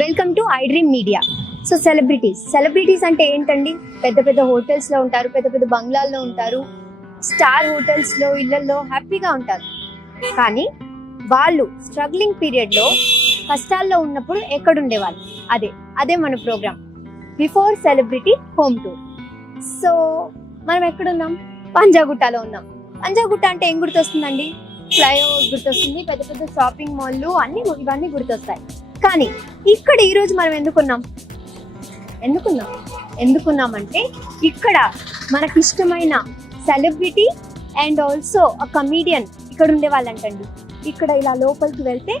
Welcome to I dream media. So celebrities అంటే ఏంటండి? పెద్ద పెద్ద హోటల్స్ లో ఉంటారు, పెద్ద పెద్ద బంగ్లాల్లో ఉంటారు, స్టార్ హోటల్స్ లో, ఇళ్లలో హ్యాపీగా ఉంటారు. కానీ వాళ్ళు స్ట్రగ్లింగ్ పీరియడ్ లో, కష్టాల్లో ఉన్నప్పుడు ఎక్కడుండేవాళ్ళు? అదే మన program before celebrity home tour. So మనం ఎక్కడున్నాం? పంజాగుట్టలో ఉన్నాం. పంజాగుట్ట అంటే ఏం గుర్తొస్తుందండి? ఫ్లైఓవర్ గుర్తొస్తుంది, పెద్ద పెద్ద షాపింగ్ మాల్లు ఇవన్నీ గుర్తొస్తాయి. కానీ ఇక్కడ ఈరోజు మనం ఎందుకున్నామంటే ఇక్కడ మనకి ఇష్టమైన సెలబ్రిటీ అండ్ ఆల్సో ఆ కమీడియన్ ఇక్కడ ఉండే వాళ్ళంటండి. ఇక్కడ ఇలా లోపలికి వెళ్తే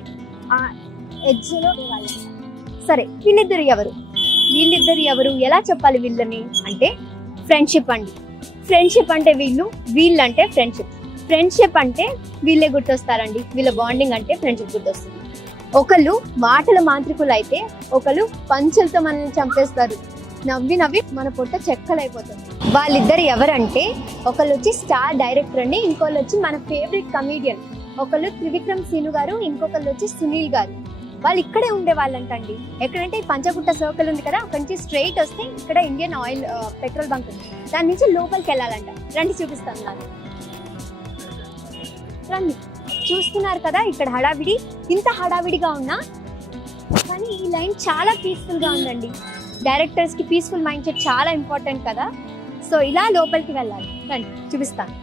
ఆ ఎడ్జ్లో ఉండేవాళ్ళంట. సరే, వీళ్ళిద్దరు ఎవరు ఎలా చెప్పాలి వీళ్ళని అంటే? ఫ్రెండ్షిప్ అండి. ఫ్రెండ్షిప్ అంటే వీళ్ళంటే ఫ్రెండ్షిప్ అంటే వీళ్ళే గుర్తొస్తారండి. వీళ్ళ బాండింగ్ అంటే ఫ్రెండ్షిప్ గుర్తొస్తుంది. ఒకళ్ళు మాటల మాంత్రికులు అయితే ఒకళ్ళు పంచులతో మనల్ని చంపేస్తారు. నవ్వి మన పొట్ట చెక్కలైపోతుంది. వాళ్ళిద్దరు ఎవరంటే, ఒకళ్ళు వచ్చి స్టార్ డైరెక్టర్ అండి, ఇంకోళ్ళు వచ్చి మన ఫేవరెట్ కమీడియన్. ఒకళ్ళు త్రివిక్రమ్ సీను గారు, ఇంకొకళ్ళు వచ్చి సునీల్ గారు. వాళ్ళు ఇక్కడే ఉండే వాళ్ళంటండి. ఎక్కడంటే పంజాగుట్ట సర్కిల్ ఉంది కదా, అక్కడి నుంచి స్ట్రైట్ వస్తే ఇక్కడ ఇండియన్ ఆయిల్ పెట్రోల్ బంక్ ఉంది. దాని నుంచి లోపలికి వెళ్ళాలంట. రండి, చూపిస్తాను నాకు. రండి. చూస్తున్నారు కదా ఇక్కడ హడావిడి. ఇంత హడావిడిగా ఉన్నా కానీ ఈ లైన్ చాలా పీస్ఫుల్ గా ఉందండి. డైరెక్టర్స్ కి పీస్ఫుల్ మైండ్ సెట్ చాలా ఇంపార్టెంట్ కదా. సో ఇలా లోపలికి వెళ్ళాలి. రండి, చూపిస్తాను.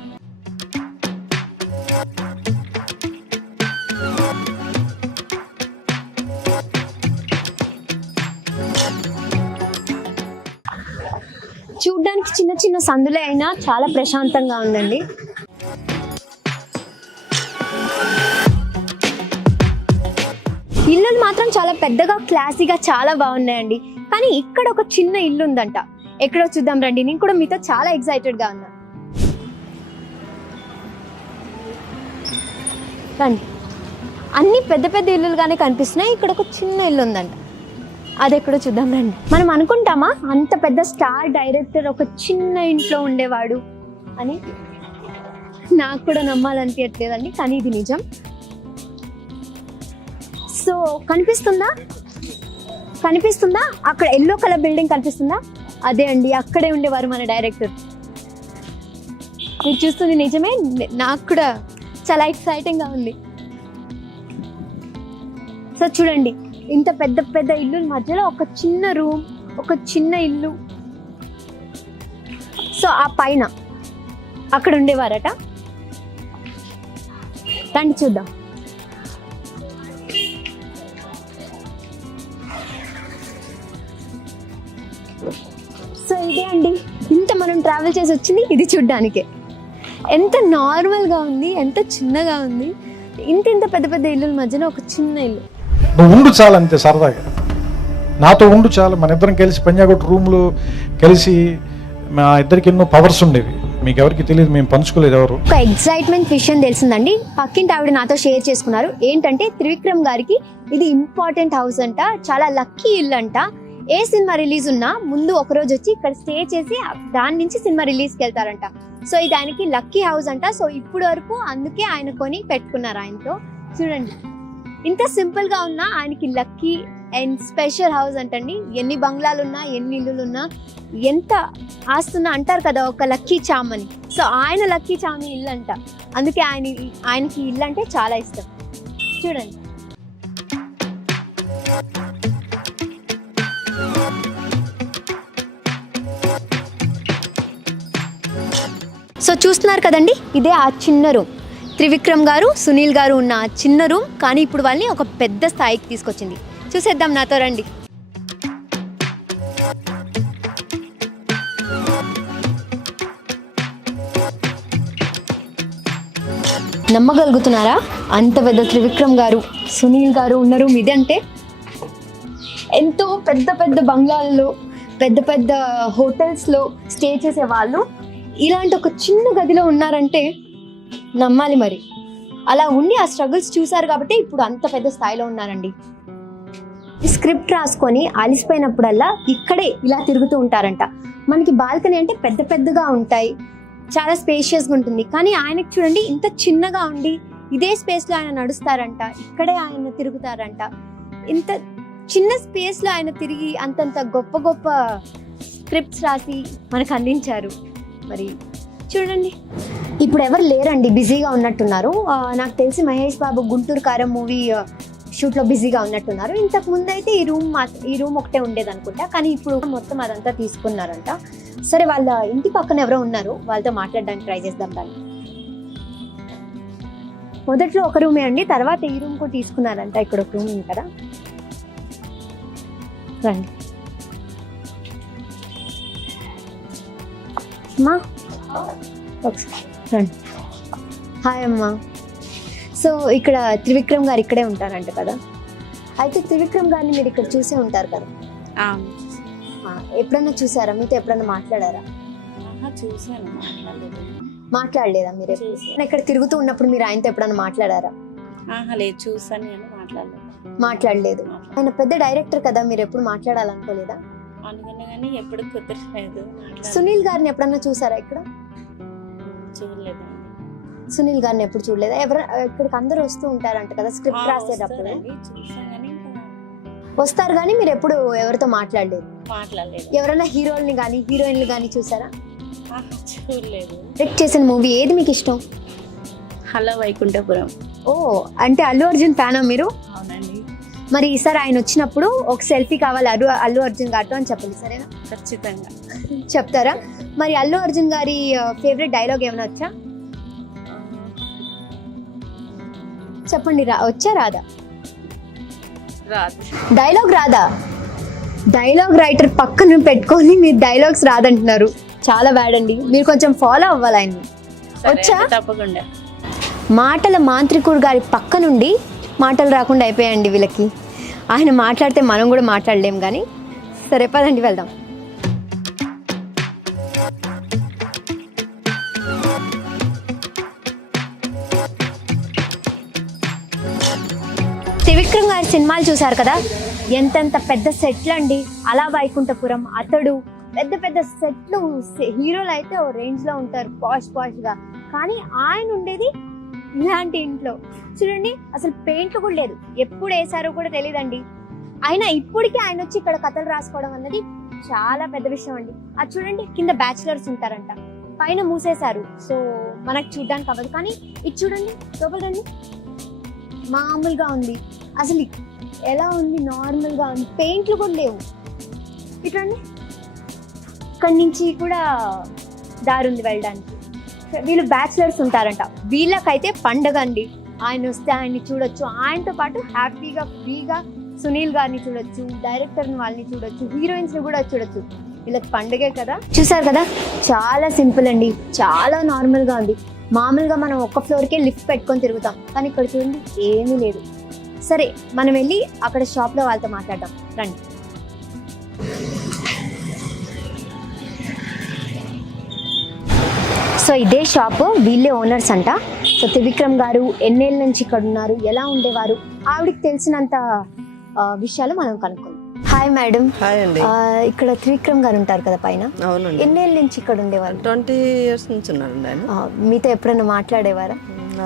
చూడ్డానికి చిన్న చిన్న సందులే అయినా చాలా ప్రశాంతంగా ఉందండి. ఇల్లులు మాత్రం చాలా పెద్దగా, క్లాసీగా చాలా బాగున్నాయండి. కానీ ఇక్కడ ఒక చిన్న ఇల్లు ఉందంట. ఎక్కడో చూద్దాం రండి. నేను కూడా మీతో చాలా ఎక్సైటెడ్గా ఉన్నా. రండి. అన్ని పెద్ద పెద్ద ఇల్లులుగానే కనిపిస్తున్నాయి. ఇక్కడ ఒక చిన్న ఇల్లు ఉందంట. అది ఎక్కడో చూద్దాం రండి. మనం అనుకుంటామా అంత పెద్ద స్టార్ డైరెక్టర్ ఒక చిన్న ఇంట్లో ఉండేవాడు అని? నాకు కూడా నమ్మాలనిపించట్లేదండి, కానీ ఇది నిజం. సో కనిపిస్తుందా? అక్కడ ఎల్లో కలర్ బిల్డింగ్ కనిపిస్తుందా? అదే అండి, అక్కడే ఉండేవారు మన డైరెక్టర్. మీరు చూస్తుంది నిజమే. నాకు కూడా చాలా ఎక్సైటింగ్గా ఉంది. సో చూడండి, ఇంత పెద్ద పెద్ద ఇల్లు మధ్యలో ఒక చిన్న రూమ్, ఒక చిన్న ఇల్లు. సో ఆ పైన అక్కడ ఉండేవారట. రండి చూద్దాం. సో ఇదే అండి, ఇంత మనం ట్రావెల్ చేసి వచ్చింది ఇది చూడ్డానికే. ఎంత నార్మల్గా ఉంది, ఎంత చిన్నగా ఉంది. ఇంత పెద్ద పెద్ద ఇల్లుల మధ్యన ఒక చిన్న ఇల్లు. నువ్వు ఉండు చాలు, అంతే. సరదాగా నాతో ఉండు చాలు. మన ఇద్దరం కలిసి పంజాగుట్ట రూమ్లో కలిసి మా ఇద్దరికి ఎన్నో పవర్స్ ఉండేవి. మీకు ఎవరికి తెలియదు, మేము పంచుకోలేదు ఎవరు. ఒక ఎక్సైట్మెంట్ విషయం తెలిసిందండి. పక్కింటి ఆవిడ నాతో షేర్ చేసుకున్నారు. ఏంటంటే త్రివిక్రమ్ గారికి ఇది ఇంపార్టెంట్ హౌస్ అంట, చాలా లక్కీ ఇల్లు అంట. ఏ సినిమా రిలీజ్ ఉన్నా ముందు ఒక రోజు వచ్చి ఇక్కడ స్టే చేసి దాని నుంచి సినిమా రిలీజ్కి వెళ్తారంట. సో ఇది ఆయనకి లక్కీ హౌస్ అంట. సో ఇప్పుడు వరకు అందుకే ఆయన కొని పెట్టుకున్నారు ఆయనతో. చూడండి, ఇంత సింపుల్ గా ఉన్నా ఆయనకి లక్కీ అండ్ స్పెషల్ హౌస్ అంటండి. ఎన్ని బంగ్లాలు ఉన్నా, ఎన్ని ఇల్లులు ఉన్నా, ఎంత ఆస్తున్నా అంటారు కదా ఒక లక్కీ చామ్ అని. సో ఆయన లక్కీ చామ్ ఇల్లు అంట. అందుకే ఆయనకి ఇల్లు అంటే చాలా ఇష్టం. చూడండి. సో చూస్తున్నారు కదండి, ఇదే ఆ చిన్న రూమ్. త్రివిక్రమ్ గారు, సునీల్ గారు ఉన్న ఆ చిన్న రూమ్. కానీ ఇప్పుడు వాళ్ళని ఒక పెద్ద స్థాయికి తీసుకొచ్చింది. చూసేద్దాం, నాతో రండి. నమ్మగలుగుతున్నారా? అంత పెద్ద త్రివిక్రమ్ గారు, సునీల్ గారు ఉన్న రూమ్ ఇది. అంటే ఎంతో పెద్ద పెద్ద బంగ్లాల్లో, పెద్ద పెద్ద హోటల్స్లో స్టే చేసే వాళ్ళు ఇలాంటి ఒక చిన్న గదిలో ఉన్నారంటే నమ్మాలి మరి. అలా ఉండి ఆ స్ట్రగుల్స్ చూసారు కాబట్టి ఇప్పుడు అంత పెద్ద స్థాయిలో ఉన్నారండి. స్క్రిప్ట్ రాసుకొని అలిసిపోయినప్పుడల్లా ఇక్కడే ఇలా తిరుగుతూ ఉంటారంట. మనకి బాల్కనీ అంటే పెద్ద పెద్దగా ఉంటాయి, చాలా స్పేషియస్గా ఉంటుంది. కానీ ఆయనకి చూడండి ఇంత చిన్నగా ఉండి ఇదే స్పేస్లో ఆయన నడుస్తారంట, ఇక్కడే ఆయన తిరుగుతారంట. ఇంత చిన్న స్పేస్ లో ఆయన తిరిగి అంతంత గొప్ప గొప్ప స్క్రిప్ట్స్ రాసి మనకు అందించారు. మరి చూడండి, ఇప్పుడు ఎవరు లేరండి, బిజీగా ఉన్నట్టున్నారు. నాకు తెలిసి మహేష్ బాబు గుంటూరు కారం మూవీ షూట్ లో బిజీగా ఉన్నట్టున్నారు. ఇంతకు ముందు అయితే ఈ రూమ్ ఒకటే ఉండేది అనుకుంటా, కానీ ఇప్పుడు మొత్తం అదంతా తీసుకున్నారంట. సరే, వాళ్ళ ఇంటి పక్కన ఎవరో ఉన్నారు, వాళ్ళతో మాట్లాడడానికి ట్రై చేద్దాం. దాన్ని మొదట్లో ఒక రూమే అండి, తర్వాత ఈ రూమ్ కూడా తీసుకున్నారంట. ఇక్కడ ఒక రూమ్ ఉంది కదా, రండి అమ్మా, ఒకసారి రండి. హాయ్ అమ్మా. సో ఇక్కడ త్రివిక్రమ్ గారు ఇక్కడే ఉంటారంట కదా, అయితే త్రివిక్రమ్ గారిని మీరు ఇక్కడ చూసే ఉంటారు కదా, ఎప్పుడన్నా చూసారా? మీతో ఎప్పుడన్నా మాట్లాడారా? చూసాను, మాట్లాడలేదా మీరు? ఇక్కడ తిరుగుతూ ఉన్నప్పుడు మీరు ఆయనతో ఎప్పుడన్నా మాట్లాడారా? లేదు, చూసాను నేను, మాట్లాడలేదు. ఆయన పెద్ద డైరెక్టర్ కదా, మీరు ఎప్పుడు మాట్లాడాలనుకోలేదా? అనుకున్నా కానీ ఎప్పుడు కుదరలేదు. సునీల్ గారిని ఎప్పుడన్నా చూసారా ఇక్కడ? చూడలేదు. సునీల్ గారిని ఎప్పుడు చూడలేదా? ఇక్కడికి అందరూ వస్తూ ఉంటారంట కదా స్క్రిప్ట్ రాసేటప్పుడు. వస్తారు కానీ మీరు ఎప్పుడు ఎవరితో మాట్లాడలేదు? ఎవరైనా హీరోల్ని కానీ హీరోయిన్లు కానీ చూసారా? చూడలేదు. డైరెక్ట్ చేసిన మూవీ ఏది మీకు ఇష్టం? హలో వైకుంఠపురం. ఓ, అంటే అల్లు అర్జున్ ఫ్యానా మీరు? అవునండి. మరి ఈసారి ఆయన వచ్చినప్పుడు ఒక సెల్ఫీ కావాలి అల్లు అర్జున్ గారితో అని చెప్పండి, సరేనా? ఖచ్చితంగా చెప్తారా? మరి అల్లు అర్జున్ గారి ఫేవరెట్ డైలాగ్ ఏమైనా వచ్చా? చెప్పండి. వచ్చా రాదా? రాదు. డైలాగ్ రాదా? డైలాగ్ రైటర్ పక్కన పెట్టుకొని మీరు డైలాగ్స్ రాదంటున్నారు, చాలా బ్యాడ్ అండి. మీరు కొంచెం ఫాలో అవ్వాలి ఆయన్ని. వచ్చా? తప్పకుండా. మాటల మాంత్రికుడు గారి పక్క నుండి మాటలు రాకుండా అయిపోయాయండి వీళ్ళకి. ఆయన మాట్లాడితే మనం కూడా మాట్లాడలేం కానీ. సరే పదండి వెళ్దాం. త్రివిక్రమ్ గారి సినిమాలు చూసారు కదా, ఎంతెంత పెద్ద సెట్లు అండి. అలా వైకుంఠపురం, అతడు, పెద్ద పెద్ద సెట్లు. హీరోలు అయితే ఓ రేంజ్ లో ఉంటారు, పాష్ గా. కానీ ఆయన ఉండేది ఇలాంటి ఇంట్లో. చూడండి, అసలు పెయింట్లు కూడా లేదు, ఎప్పుడు వేసారో కూడా తెలియదండి. అయినా ఇప్పటికీ ఆయన వచ్చి ఇక్కడ కథలు రాసుకోవడం అన్నది చాలా పెద్ద విషయం అండి. అది చూడండి, కింద బ్యాచిలర్స్ ఉంటారంట, పైన మూసేశారు, సో మనకు చూడడానికి అవ్వదు. కానీ ఇది చూడండి, లోపల రండి, మామూలుగా ఉంది. అసలు ఎలా ఉంది? నార్మల్ గా ఉంది, పెయింట్లు కూడా లేవు. ఇట్లండి, ఇక్కడి నుంచి కూడా దారి ఉంది వెళ్ళడానికి. వీళ్ళు బ్యాచిలర్స్ ఉంటారంట, వీళ్ళకైతే పండగ అండి. ఆయన వస్తే ఆయన్ని చూడొచ్చు, ఆయనతో పాటు హ్యాపీగా ఫ్రీగా సునీల్ గారిని చూడొచ్చు, డైరెక్టర్ వాళ్ళని చూడొచ్చు, హీరోయిన్స్ ని కూడా చూడొచ్చు. వీళ్ళకి పండగే కదా. చూసారు కదా, చాలా సింపుల్ అండి, చాలా నార్మల్ గా ఉంది. మామూలుగా మనం ఒక్క ఫ్లోర్కే లిఫ్ట్ పెట్టుకొని తిరుగుతాం, కానీ ఇక్కడ చూడండి ఏమీ లేదు. సరే, మనం వెళ్ళి అక్కడ షాప్ లో వాళ్ళతో మాట్లాడదాం, రండి. సో ఇదే షాప్, వీళ్ళే ఓనర్స్ అంట. సో త్రివిక్రమ్ గారు ఎన్నేళ్ళ నుంచి ఇక్కడ ఉన్నారు, ఎలా ఉండేవారు, ఆవిడకి తెలిసినంత విషయాలు మనం కనుక్కుందాం. Hi madam. హాయ్ అండి. ఇక్కడ త్రివిక్రమ్ గారు ఉంటారు కదా పైన? అవునండి. ఎన్నేళ్ళ నుంచి ఇక్కడ ఉండేవారు? 20 years నుంచి ఉన్నారండి ఆయన. మీతో ఎప్పుడైనా మాట్లాడేవారా?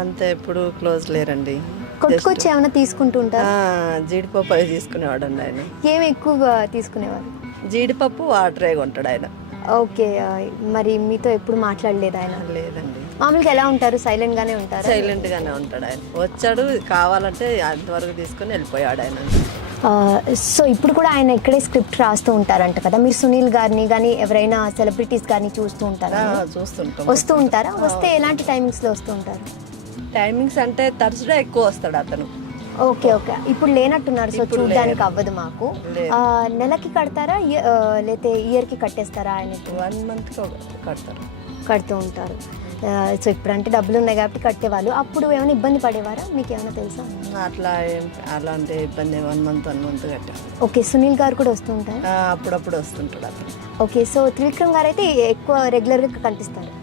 అంతే, ఎప్పుడు క్లోజ్ లేరండి. కొట్టుకొచ్చి ఏమైనా తీసుకుంటూ ఉంటారు? జీడిపప్పు అవి తీసుకునేవాడు అండి ఆయన. ఏమి ఎక్కువగా తీసుకునేవారు? జీడిపప్పు వాటరే కొంటాడు ఆయన. ఓకే. మరి మీతో ఎప్పుడు మాట్లాడలేదు ఆయన? లేదండి. మామూలుగా ఎలా ఉంటారు? సైలెంట్ గానే ఉంటారు? సైలెంట్ గానే ఉంటాడు ఆయన. వచ్చాడు, కావాలంటే అంతవరకు తీసుకొని వెళ్ళిపోయాడు ఆయన. సో ఇప్పుడు కూడా ఆయన ఇక్కడే స్క్రిప్ట్ రాస్తూ ఉంటారంట కదా. మీరు సునీల్ గారిని కానీ ఎవరైనా సెలబ్రిటీస్ గారిని చూస్తూ ఉంటారా? చూస్తుంటాం. వస్తూ ఉంటారా? వస్తే ఎలాంటి టైమింగ్స్ లో వస్తూ ఉంటారు? టైమింగ్స్ అంటే తరచుగా ఎక్కువ వస్తాడు అతను. Okay okay. ఇప్పుడు లేనట్టున్నారు, సో చూడడానికి అవ్వదు మాకు. నెలకి కడతారా లేకపోతే ఇయర్ కి కట్టేస్తారా? ఆయన 1 month కడుతూ ఉంటారు. సో ఇప్పుడంటే డబ్బులు ఉన్నాయి కాబట్టి కట్టేవాళ్ళు. అప్పుడు ఏమైనా ఇబ్బంది పడేవారా? మీకు ఏమైనా తెలుసా? అలాంటి ఇబ్బంది 1 month కట్టారు. ఓకే. సునీల్ గారు కూడా వస్తూ ఉంటారు? అప్పుడప్పుడు వస్తుంటాడు అతను. ఓకే. సో త్రివిక్రమ్ గారు అయితే ఎక్కువ రెగ్యులర్గా కనిపిస్తారు?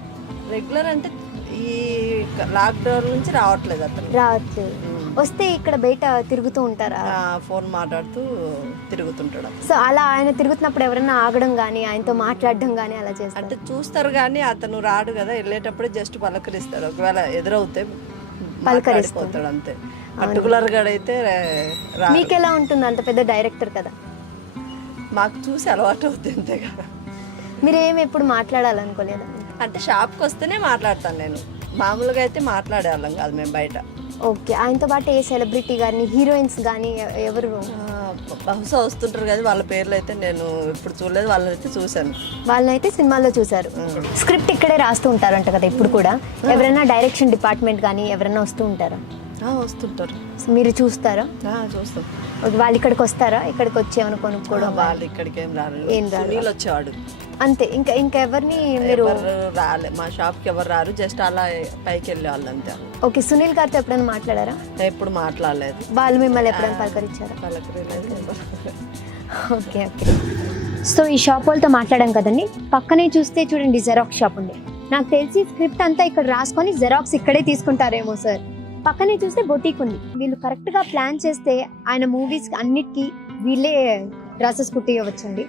రెగ్యులర్ అంటే ఈ లాక్డౌన్ నుంచి రావట్లేదు అతను. రావట్లేదు. వస్తే ఇక్కడ బయట తిరుగుతూ ఉంటారా? ఫోన్ మాట్లాడుతూ తిరుగుతుంటాడు. సో అలా ఆయన తిరుగుతున్నప్పుడు ఎవరైనా ఆగడం కానీ ఆయనతో మాట్లాడడం కానీ అలా చేస్తారు? అంటే చూస్తారు కానీ అతను రాడు కదా, వెళ్ళేటప్పుడు జస్ట్ పలకరిస్తారు. ఒకవేళ ఎదురవుతే పలకరిపోతాడు అంతే. పర్టికులర్ గా అయితే రా- మీకు ఎలా ఉంటుంది అంత పెద్ద డైరెక్టర్ కదా, మాకు చూసి అలవాటు అవుతుంది అంతేగా. మీరు ఏమి ఎప్పుడు మాట్లాడాలనుకోలేదా? అంటే షాప్కి వస్తేనే మాట్లాడతాను నేను, మామూలుగా అయితే మాట్లాడేవాళ్ళం కాదు మేము బయట. ఓకే, ఆయనతో పాటు ఏ సెలబ్రిటీ కానీ హీరోయిన్స్ కానీ ఎవరు? బహుశా వస్తుంటారు కదా, వాళ్ళ పేర్లు అయితే నేను ఇప్పుడు చూడలేదు, వాళ్ళని అయితే చూశాను. వాళ్ళనైతే సినిమాల్లో చూసారు. స్క్రిప్ట్ ఇక్కడే రాస్తూ ఉంటారంట కదా ఇప్పుడు కూడా? ఎవరైనా డైరెక్షన్ డిపార్ట్మెంట్ కానీ ఎవరైనా వస్తూ ఉంటారా? వస్తుంటారు. సో మీరు చూస్తారా? చూస్తాం. ఓకే, వాళ్ళు ఇక్కడికి వస్తారా? ఇక్కడికి వచ్చి ఏమైనా కొనుక్కోవడం? వాళ్ళు ఇక్కడికి ఏం రారు, ఏం రారు. సునీల్ వచ్చేవాడు అంతే, ఇంకా ఎవరిని మీరు? ఎవరు రాలే, మా షాప్కి ఎవరు రారు, జస్ట్ అలా పైకి వెళ్ళే వాళ్ళు అంతే. ఓకే, సునీల్ గారితో ఎప్పుడైనా మాట్లాడారా? ఎప్పుడు మాట్లాడలేదు. వాళ్ళు మిమ్మల్ని ఎప్పుడైనా పలకరించారా? పలకలేదు. Okay okay. సో ఈ షాప్ వాళ్ళతో మాట్లాడాం కదండి, పక్కనే చూస్తే చూడండి జెరాక్స్ షాప్ ఉంది. నాకు తెలిసి స్క్రిప్ట్ అంతా ఇక్కడ రాసుకొని జెరాక్స్ ఇక్కడే తీసుకుంటారేమో సార్. పక్కనే చూస్తే బొటీక్ ఉంది. వీళ్ళు కరెక్ట్గా ప్లాన్ చేస్తే ఆయన మూవీస్ అన్నిటికీ వీళ్ళే డ్రెస్సెస్ కుట్టియవచ్చండి.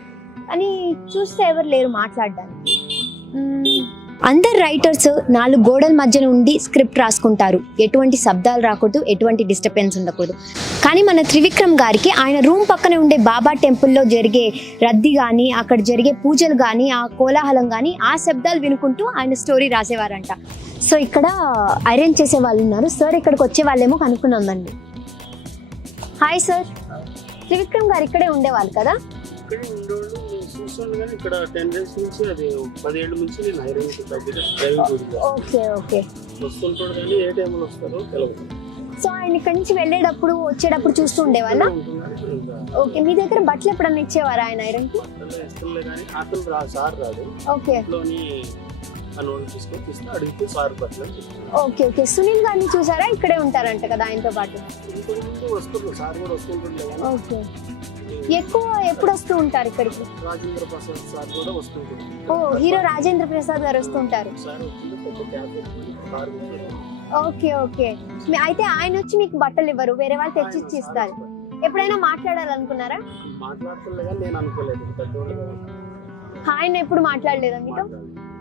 అని చూస్తే ఎవరు లేరు మాట్లాడడానికి. అందరు రైటర్స్ 4 గోడల మధ్యన ఉండి స్క్రిప్ట్ రాసుకుంటారు. ఎటువంటి శబ్దాలు రాకూడదు, ఎటువంటి డిస్టర్బెన్స్ ఉండకూడదు. కానీ మన త్రివిక్రమ్ గారికి ఆయన రూమ్ పక్కనే ఉండే బాబా టెంపుల్లో జరిగే రద్దీ కానీ, అక్కడ జరిగే పూజలు కానీ, ఆ కోలాహలం కానీ, ఆ శబ్దాలు వినుకుంటూ ఆయన స్టోరీ రాసేవారంట. సో ఇక్కడ అరేంజ్ చేసే వాళ్ళు ఉన్నారు. సార్ ఇక్కడికి వచ్చే వాళ్ళేమో కనుక్కున్నామండి. హాయ్ సార్, త్రివిక్రమ్ గారు ఇక్కడే ఉండేవాళ్ళు కదా? ఇక్కడే ఉండేవాళ్ళు, నేను చూసాను. కానీ ఇక్కడ 10 days నుంచి, అది 10 ఏళ్ళ నుంచి నేను హైరింగ్ దగ్గర డ్రైవింగ్ గురించి ఓకే ఓకే. వస్తుంటాడు, కానీ ఏ టైంలో వస్తారో తెలియదు. సో ఆయన ఇక్కడ నుంచి వెళ్ళేటప్పుడు వచ్చేటప్పుడు చూస్తూ ఉండేవాళ్ళ? ఓకే, మీ దగ్గర బట్టలు ఎప్పుడన్నా ఇచ్చేవారా ఆయన ఐరన్కి? ఇష్టంలే, కానీ అతను సార్ రాదు. ఓకే ఇంట్లోని అని తీసుకొని తీస్తే అడిగితే సార్ బట్టలు చెప్తాను. Okay okay. సునీల్ గారిని చూసారా? ఇక్కడే ఉంటారంట కదా ఆయనతో పాటు? ఇంతకుముందు వస్తుంటారు, సార్ కూడా వస్తుంటుండే. కానీ ఓకే, ఎక్కువ ఎప్పుడు వస్తూ ఉంటారు ఇక్కడికి? రాజేంద్ర ప్రసాద్ సార్ కూడా వస్తుంటారు. ఓ, హీరో రాజేంద్ర ప్రసాద్ గారు వస్తుంటారు. సార్ వచ్చింది ఒక క్యాబ్ కార్. Okay okay. అయితే ఆయన వచ్చి మీకు బట్టలు ఇవ్వరు, వేరే వాళ్ళు తెచ్చి ఇచ్చి ఇస్తారు. ఎప్పుడైనా మాట్లాడాలనుకున్నారా? మాట్లాడుతుండే, కానీ నేను అనుకోలేదు పెద్దోళ్ళు కదా. ఆయన ఎప్పుడు మాట్లాడలేదా మీతో?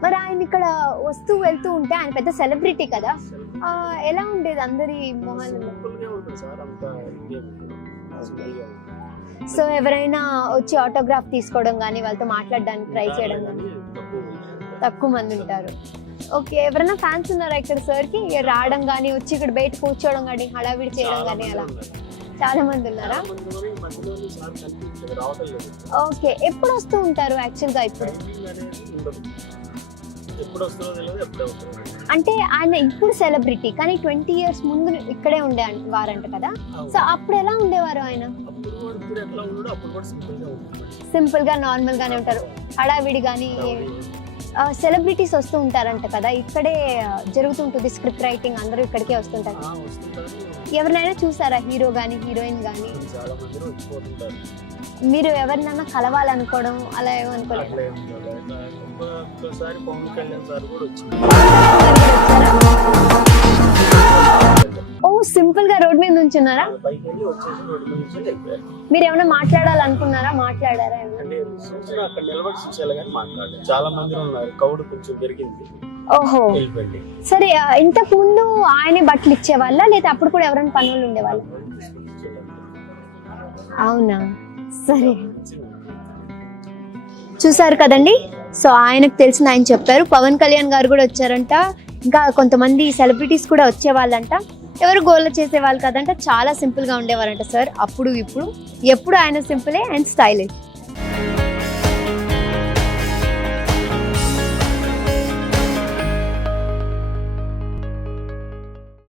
మరి ఆయన ఇక్కడ వస్తూ వెళ్తూ ఉంటే ఆయన పెద్ద సెలబ్రిటీ కదా, ఎలా ఉండేది అందరి మొహాలలో? సింపుల్గా ఉంటుంది సార్, అంత ఇదేం ఉండదు. సింపుల్గా ఉంటుంది. సో ఎవరైనా వచ్చి ఆటోగ్రాఫ్ తీసుకోవడం కానీ, వాళ్ళతో మాట్లాడడానికి ట్రై చేయడం కానీ? తక్కువ మంది ఉంటారు. ఓకే, ఎవరైనా ఫ్యాన్స్ ఉన్నారా ఇక్కడ సార్కి? రావడం కానీ, వచ్చి ఇక్కడ బయట కూర్చోవడం కానీ, హడావిడి చేయడం కానీ అలా? చాలా మంది ఉన్నారా? ఓకే, ఎప్పుడు వస్తూ ఉంటారు యాక్చువల్గా ఇప్పుడు? అంటే ఆయన ఇప్పుడు సెలబ్రిటీ, కానీ 20 years ముందు ఇక్కడే ఉండే వారంట కదా. సో అప్పుడు ఎలా ఉండేవారు ఆయన? సింపుల్ గా నార్మల్ గానే ఉంటారు, హడావిడి కానీ? సెలబ్రిటీస్ వస్తూ ఉంటారంట కదా, ఇక్కడే జరుగుతుంటుంది స్క్రిప్ట్ రైటింగ్, అందరూ ఇక్కడికే వస్తుంటారు. ఎవరినైనా చూసారా, హీరో కానీ హీరోయిన్ కానీ? మీరు ఎవరినైనా కలవాలనుకోవడం అలా ఏమనుకోలేదు? పవన్ కళ్యాణ్ సార్ కూడా వచ్చింది. ఓ, సింపుల్ గా రోడ్ మీద నుంచున్నారా? పైకి వెళ్ళి వచ్చేసి రోడ్డు మీద నుంచి వెళ్ళిపోయారు. మీరు ఏమైనా మాట్లాడాలనుకున్నారా? మాట్లాడారా? అంటే చూసిన అక్కడ నిలబడి చూసేలా, కానీ మాట్లాడలేదు. చాలా మంది ఉన్నారు, కౌడు కొంచెం పెరిగింది. ఓహో, వెళ్ళిపోయింది. సరే. ఇంతకు ముందు ఆయనే బట్టలు ఇచ్చేవాళ్ళ, లేదా అప్పుడు కూడా ఎవరైనా పనులు ఉండేవాళ్ళ? అవునా, సరే. చూసారు కదండి, సో ఆయనకు తెలిసిన ఆయన చెప్పారు. పవన్ కళ్యాణ్ గారు కూడా వచ్చారంట, ఇంకా కొంతమంది సెలబ్రిటీస్ కూడా వచ్చేవాళ్ళంట. ఎవరు గోల చేసేవాళ్ళు కదంట, చాలా సింపుల్గా ఉండేవారంట సార్. అప్పుడు ఇప్పుడు ఎప్పుడు ఆయన సింపులే అండ్ స్టైలిష్.